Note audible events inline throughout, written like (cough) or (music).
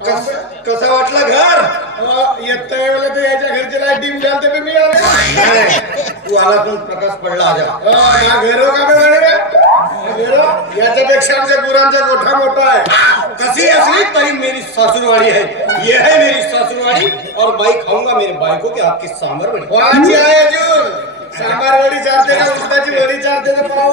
कस- कसं वाटलं घर? येत्या वेळेला तर याच्या घरचे लाइट डिम झालते पण मी आलो नाही, तू आला पण प्रकाश पडला आजा. घर का याच्यापेक्षा आमच्या गुरांचा गोठा मोठा आहे. कसी असली तरी मेरी ससुरवाड़ी है ये है मेरी ससुरवाड़ी और भाई खाऊंगा मेरे भाई को के आपकी सांबर बड़ी वाची आहे अजून. सांबार वडी चालते का? उसाची वडी चालते तर पाहू?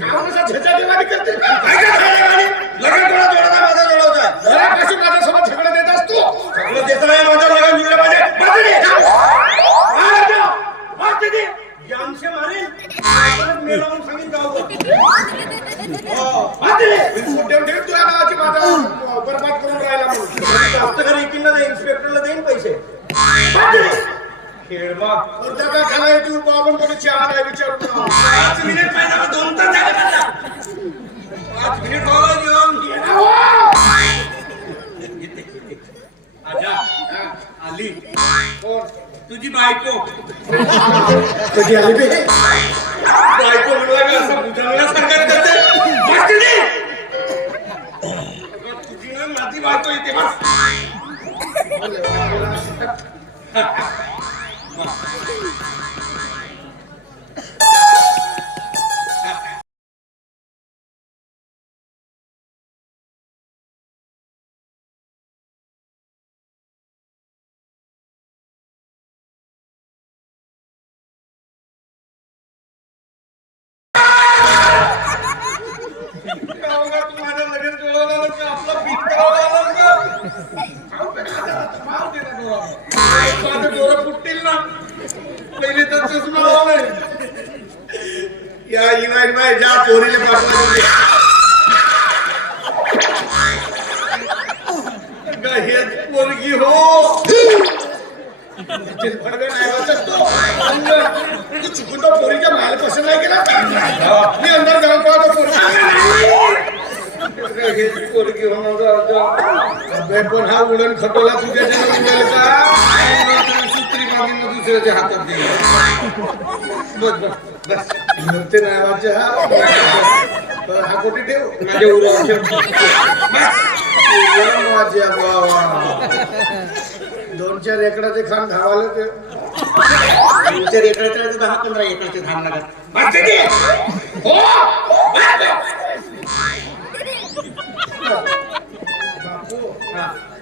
कामाचा झटाकेवारी करते का? लगन थोडा जोडाचा माझा जोडाचा घरापाशी माझ्यासोबत कधी आली बे? बायको म्हणला असं करते बस तुझी ना माझी बस. पहिले तर चष्मा लावलाय. या इवाई बाई जा पोरीले पाठवा का हेच पोरगी हो. फडवे नाही चुकून तो पोरीच्या माल कसं नाही गेला मी अंदर जाऊन पाहतो पोरी पोरगी हो पण हा उडण खटोला तुझ्या का? मागीन दुसऱ्याच्या हातात दिली. बस बस बस. नव्हते नाही वाचे हा हा कोटी ठेव? माझ्या उरावर ठेव. माझ्या बाबा दोन चार एकराचे खान धावाले ते. तुमच्या रेकड्याच्या दहा पंधरा एकरचे धान लागत. हो बापू. हो.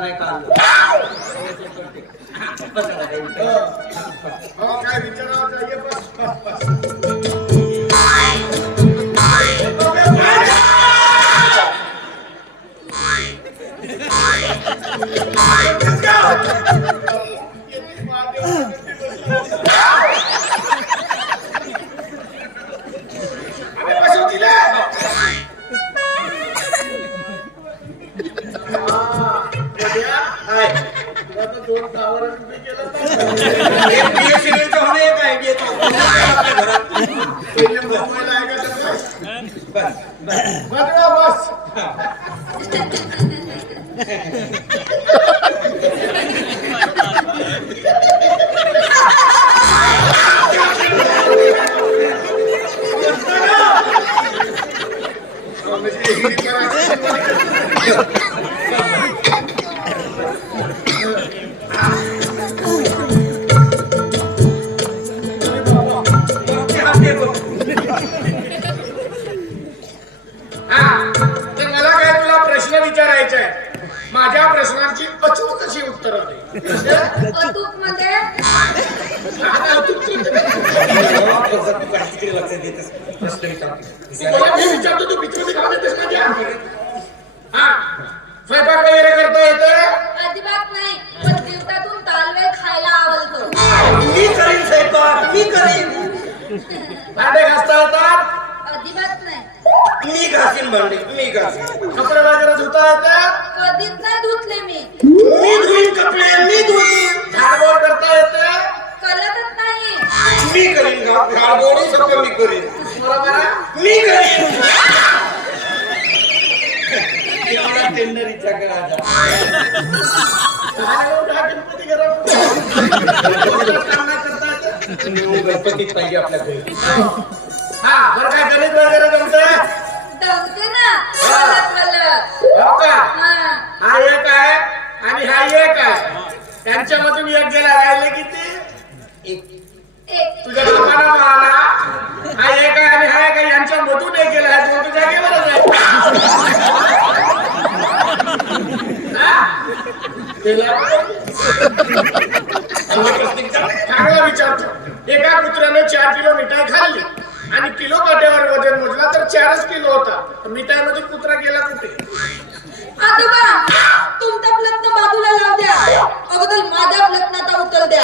चिंता नाही का? नाही. हो, काय विचारावं कपडे वगैरे धुता येतात कधीच नाही धुतले मी. मी धुईन कपडे मी धुईन. झाडबोड करता येतं? कळतच नाही. मी करीन गा गाडगोडी सगळं मी करीन. बरोबर आहे? मी करीन. एवढा काय गणपती घरात? काम नाही करता येतं? गणपतीत पाहिजे आपल्या घरी. हा बरं काय गणित वगैरे जमतंय हो. का एक आहे आणि हा एक आहे. त्यांच्यामधून एक गेला. राहिले किती? एक. तुझ्या लोकांना पाहला हा एक आहे आणि हा एक आहे. यांच्या मधून एक गेला. आहे दोन तुझ्या? त्याला चांगला विचारतो एका कुत्र्याने चार किलो मिठाई खाल्ली आणि किलो काट्यावर वजन मोजला तर चारच किलो होता. मिठाईमध्ये कुत्रा गेला कुठे? आजोबा तुमचा प्रश्न बाजूला लाव द्या अगोदर माझ्या प्रश्नाचा उत्तर द्या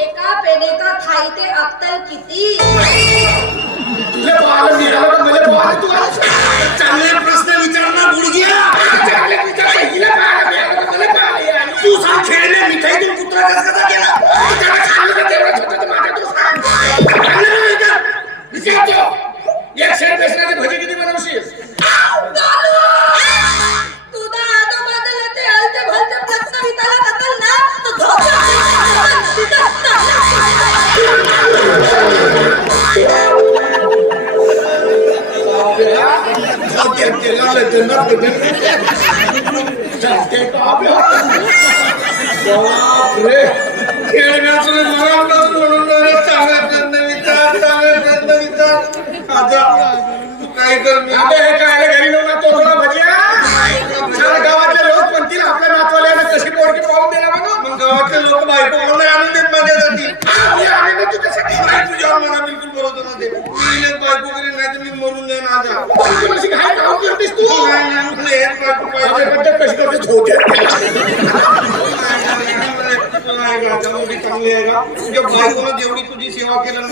एका पेनेका खाई ते अक्कल किती तुला पाहायला मिळालं तर मला पाहायला तू आलास का? चांगले प्रश्न विचारणार गुडघ्या चांगल्या विचारता हिला पाहायला मिळालं तर मला पाहायला यायला. तू सांग खेळणे मिठाईतून कुत्रा कसा कसा गेला त्याला खाल्लं तर तेवढंच होतं तर माझ्या दोस्त आहे. खाल्लं नाही का? विचारतो एकशे बेसनाची भजी किती खाद्य तेलाला जन्नत भेटेल. बापरे. खेळण्याचं म्हणून विचार, विचार. आता तू काय कर हे काय घरी थोडा भजिया? गावातले लोक म्हणतील आपल्या कशी पोरगी पाहून म्हणून मग गावातले लोक बायको म्हणून नाही माझ्यासाठी बिलकुल बरोबर नव्हते मी बायको नाही तर मी मरून जाईन आता चांगली आहे का तुझ्या जेवढी तुझी सेवा केली ना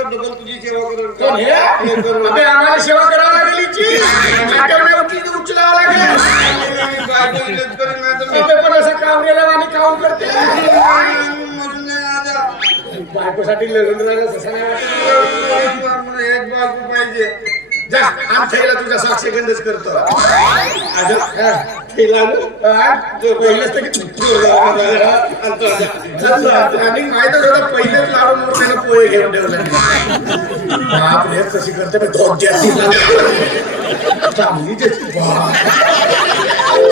डबल तुझी सेवा करेल आम्हाला सेवा करावं लागेल उठली उचलावं लागेल. पण असं काम केलं आणि काम करते बायकोसाठी लग्न झालं तसं नाही एक बायको पाहिजे जा आम थैला तुझ्या साक्षीगंधच करतो अगं, हा, थैला आणू? तो पहिलेच तर किती जोरदार आवाज आला. आणतो आता. चल, आणि माहितच होतं पहिलेच लाडू मोठ्यानं पोहे घेऊन ठेवले बाप रे कशी करते चांगली.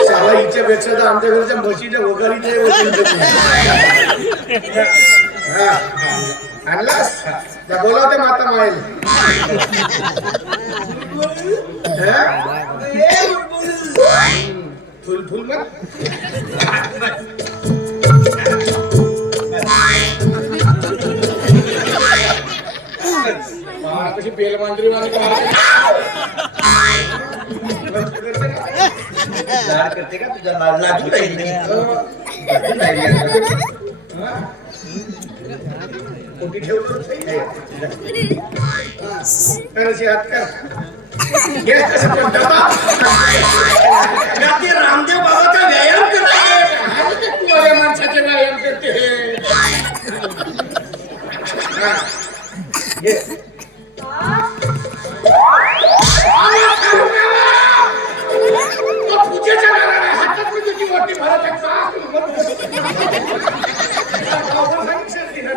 साला हिच्यापेक्षा तर आमच्या घरच्या म्हशीच्या वगारीच्या. आणलास त्या बोलावते माता माईल फुल फुल मग कशी बेल मांजरी करते का तुझ्या राहील कोटी ठेवतो करायची हात कर. रामदेव बाबाचा व्यायाम करते. आणि ते तुम्हाला माणसाचे व्यायाम करते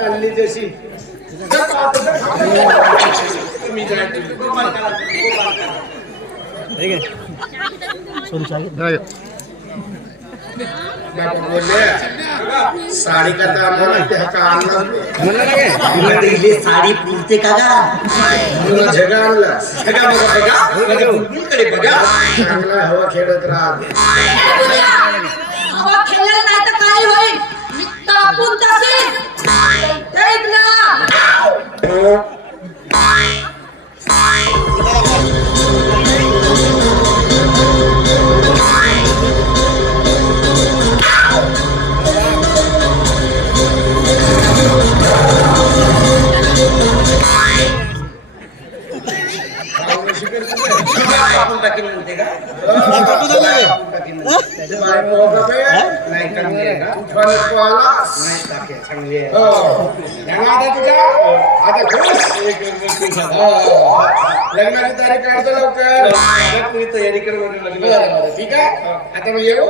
हल्ली जशी. मी बोलले साडी का? दाम त्या का आणला तुला दिली साडी पुरते का? झगा आणला सगळ्या बघा बघा माझ्या बुलबुलकडे बघा चांगला हवा खेळत राहत ए, बुड्या, हवा खेळलं नाही तर काय होईल मी कापून लग्नाची तारीख काढतो लवकर आता तुम्ही तयारी कर बरं लग्न. बरं, बरं. ठीक आहे आता मी येऊ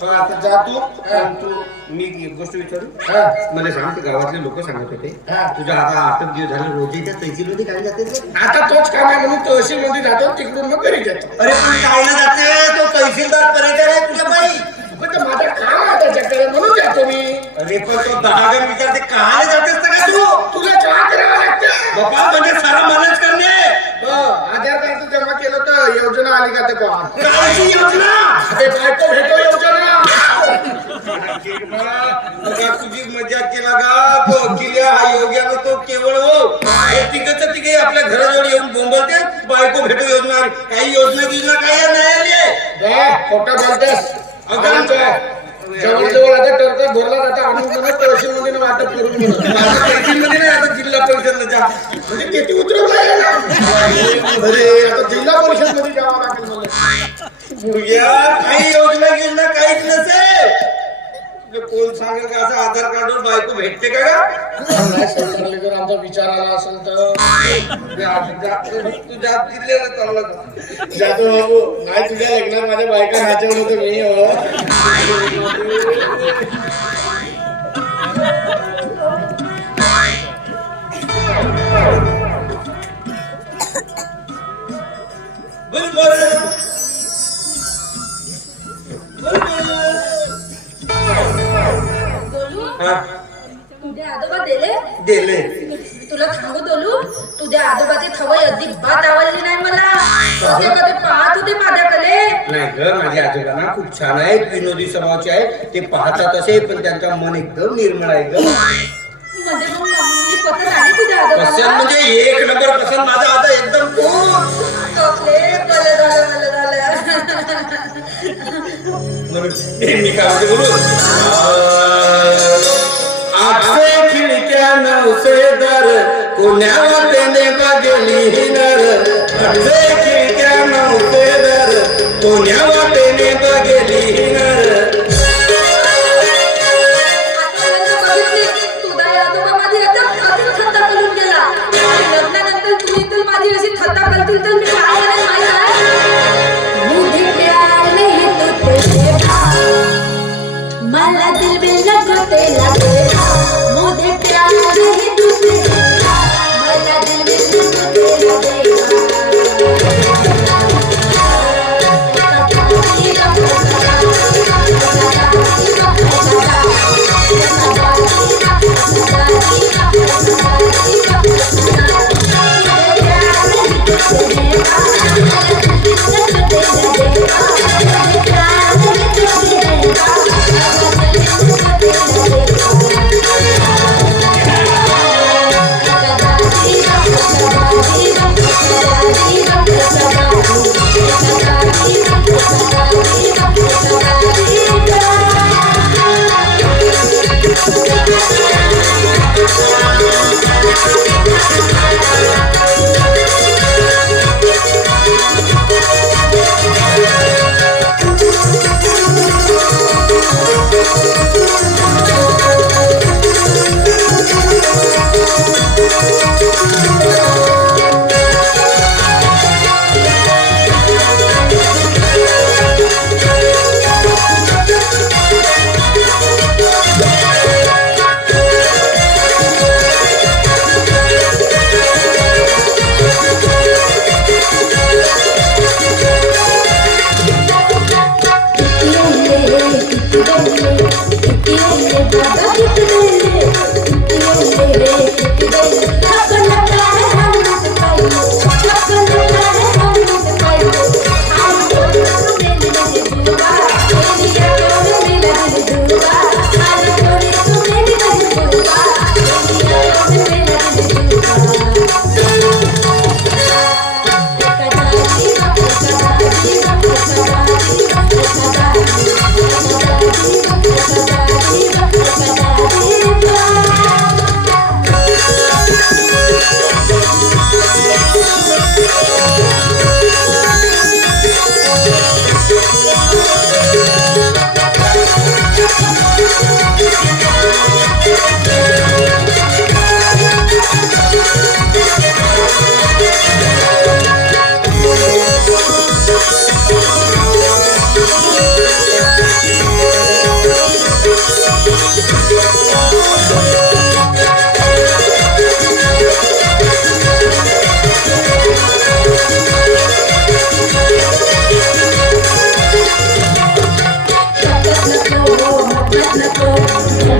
आता जा तू पण तू मी एक गोष्ट विचारू हा. मला सांग ते गावातले लोक सांगत होते हा. तुझ्या आता आठ दिवस झाले रोजी त्या तहसीलमध्ये काय जाते रे? आता तोच काम आहे म्हणून तहसील मध्ये जातो तिकडून मग घरी जातो अरे पण कायला जाते तो तहसीलदार पर्यंत आहे तुझ्या बाई पण ते माझं काम आहे त्याच्याकडे म्हणून जातो मी अरे पण तो दहागण विचारते काय काय तू तुला चहा करावं लागतं बाबा म्हणजे सारा मॅनेज करणे हो आधार कार्ड जमा केलं तर योजना आली का ते कोण कायची योजना ते बायको भेटो योजना बघा तुझी मजा केला का किल्ल्या हा योग्यानं तो केवळ हो. तिघच तिघे आपल्या घराजवळ येऊन बोंबलते बायको भेटू योजना काही योजना योजना काही नाही आली बे, खोटं बोलतेस. अगं, जवळ जवळ आता टरकत भरला जाता आणून म्हणून तहसील मध्ये वाटप करून म्हणून माझं तहसीलमध्ये नाही आता जिल्हा परिषदला जा. म्हणजे किती उतरवलं? अरे आता जिल्हा परिषदमध्ये जावं लागेल मला. बुडग्या काही योजना योजना काहीच नसेल. कोण सांगेल का असं आधार कार्डवर बायको भेटते का सरकारला जर आमचा विचार आला असेल तर. तू जा जिल्ह्याला चालला. जातो बाबू. नाही तुझ्या लग्नात माझ्या बायका नाचवलं होतं मी (laughs) ते पाहतात असे पण त्यांचं मन एकदम निर्मळ आहे पसंत म्हणजे एक नंबर पसंत माझा आता एकदम मी काय म्हणते बोलू? आठशे खिडक्या नऊशे दर कोण्या वाटेने बघेली ही दर आठशे खिडक्या नऊशे दर कोण्या Yeah. Thank you.